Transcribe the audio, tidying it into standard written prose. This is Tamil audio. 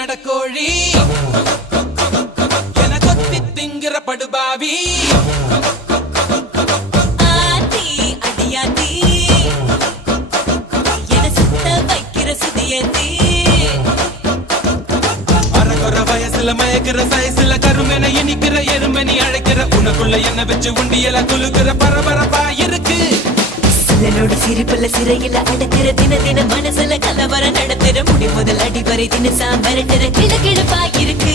பெடக்கோழி என கொத்தி திங்கிற படுபாவி ஆத்தி அடியாத்தி என சுத்த வைக்கிற சுதியத்தி அரகுற வயசுல மயக்கிற சயசுல கருமென இனிக்கிற எருமனி அழைக்கிற உனக்குள்ள என்ன வச்சு உண்டியல குலுக்கிற பரபரப்பா இருக்கு சிலனோட சிரிப்புல சிறையில அடக்கிற தின தின மனசுல கலவரம் நடத்துற முடி முதல் அடி வரை தினசா மிரட்டுற கிழக்கிழப்பா இருக்கு